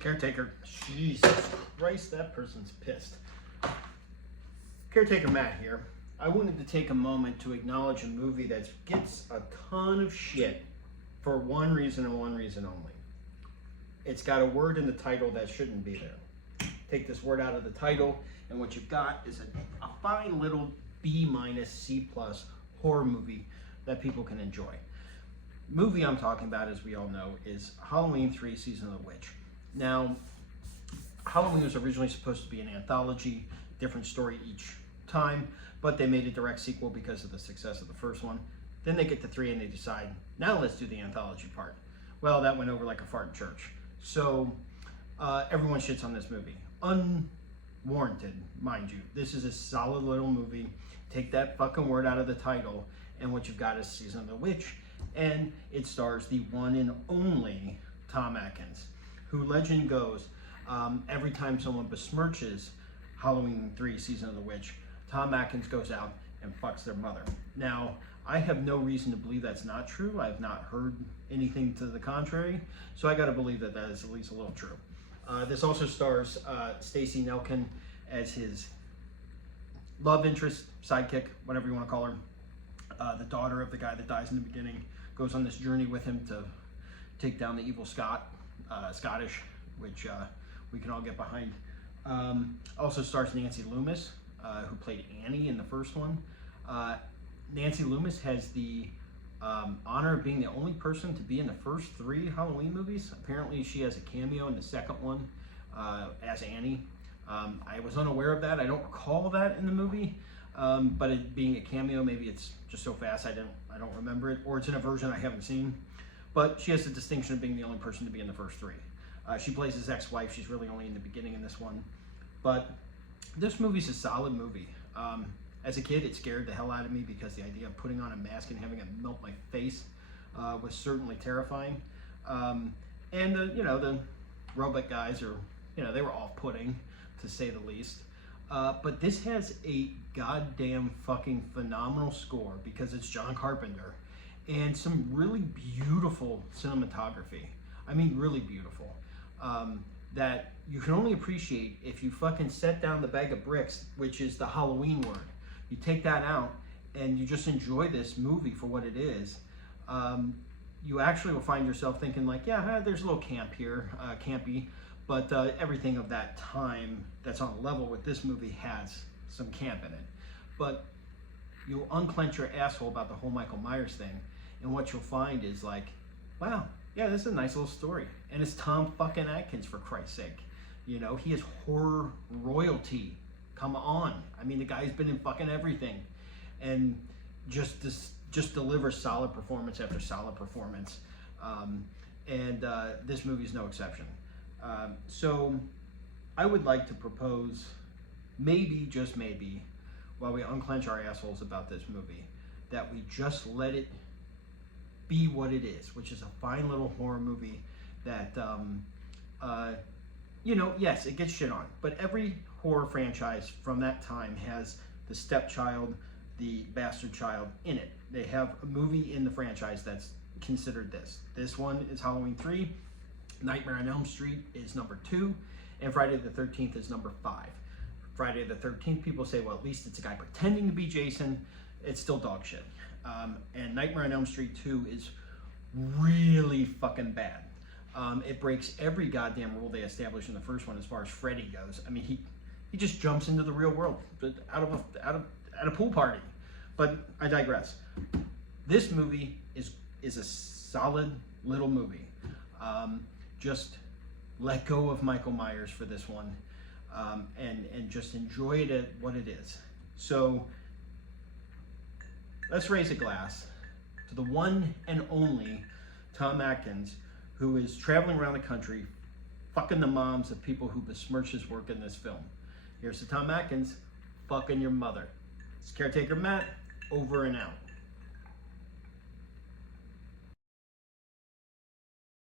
Caretaker, Jesus Christ, that person's pissed. Caretaker Matt here. I wanted to take a moment to acknowledge a movie that gets a ton of shit for one reason and one reason only. It's got a word in the title that shouldn't be there. Take this word out of the title, and what you've got is a fine little B-, C+ horror movie that people can enjoy. Movie I'm talking about, as we all know, is Halloween 3: Season of the Witch. Now, Halloween was originally supposed to be an anthology, different story each time, but they made a direct sequel because of the success of the first one. Then they get to 3 and they decide, now let's do the anthology part. Well, that went over like a fart in church. So everyone shits on this movie. Unwarranted, mind you. This is a solid little movie. Take that fucking word out of the title, and what you've got is Season of the Witch, and it stars the one and only Tom Atkins, who, legend goes, every time someone besmirches Halloween 3: Season of the Witch, Tom Atkins goes out and fucks their mother. Now, I have no reason to believe that's not true. I have not heard anything to the contrary, so I gotta believe that that is at least a little true. This also stars Stacey Nelkin as his love interest, sidekick, whatever you want to call her. The daughter of the guy that dies in the beginning goes on this journey with him to take down the evil Scottish, which we can all get behind. Also stars Nancy Loomis, who played Annie in the first one. Nancy Loomis has the honor of being the only person to be in the first 3 Halloween movies. Apparently she has a cameo in the second one as Annie. I was unaware of that. I don't recall that in the movie, but it being a cameo, maybe it's just so fast I don't remember it, or it's in a version I haven't seen. But she has the distinction of being the only person to be in the first 3. She plays his ex-wife. She's really only in the beginning in this one. But this movie's a solid movie. As a kid, it scared the hell out of me because the idea of putting on a mask and having it melt my face was certainly terrifying. And the robot guys are, they were off-putting, to say the least. But this has a goddamn fucking phenomenal score because it's John Carpenter, and some really beautiful cinematography. I mean, really beautiful. That you can only appreciate if you fucking set down the bag of bricks, which is the Halloween word. You take that out and you just enjoy this movie for what it is. You actually will find yourself thinking like, yeah, there's a little camp here, campy, but everything of that time that's on a level with this movie has some camp in it. But you'll unclench your asshole about the whole Michael Myers thing, and what you'll find is like, wow, yeah, this is a nice little story. And it's Tom fucking Atkins, for Christ's sake. He is horror royalty. Come on. I mean, the guy's been in fucking everything. And just delivers solid performance after solid performance. This movie's no exception. So I would like to propose, maybe, just maybe, while we unclench our assholes about this movie, that we just let it be what it is, which is a fine little horror movie that, yes, it gets shit on, but every horror franchise from that time has the stepchild, the bastard child in it. They have a movie in the franchise that's considered this. This one is Halloween 3, Nightmare on Elm Street is number 2, and Friday the 13th is number 5. Friday the 13th, people say, well, at least it's a guy pretending to be Jason. It's still dog shit. And Nightmare on Elm Street 2 is really fucking bad. It breaks every goddamn rule they established in the first one as far as Freddy goes. I mean, he just jumps into the real world at a pool party. But I digress. This movie is a solid little movie. Just let go of Michael Myers for this one, and just enjoy it at what it is. So let's raise a glass to the one and only Tom Atkins, who is traveling around the country fucking the moms of people who besmirch his work in this film. Here's to Tom Atkins fucking your mother. It's Caretaker Matt, over and out.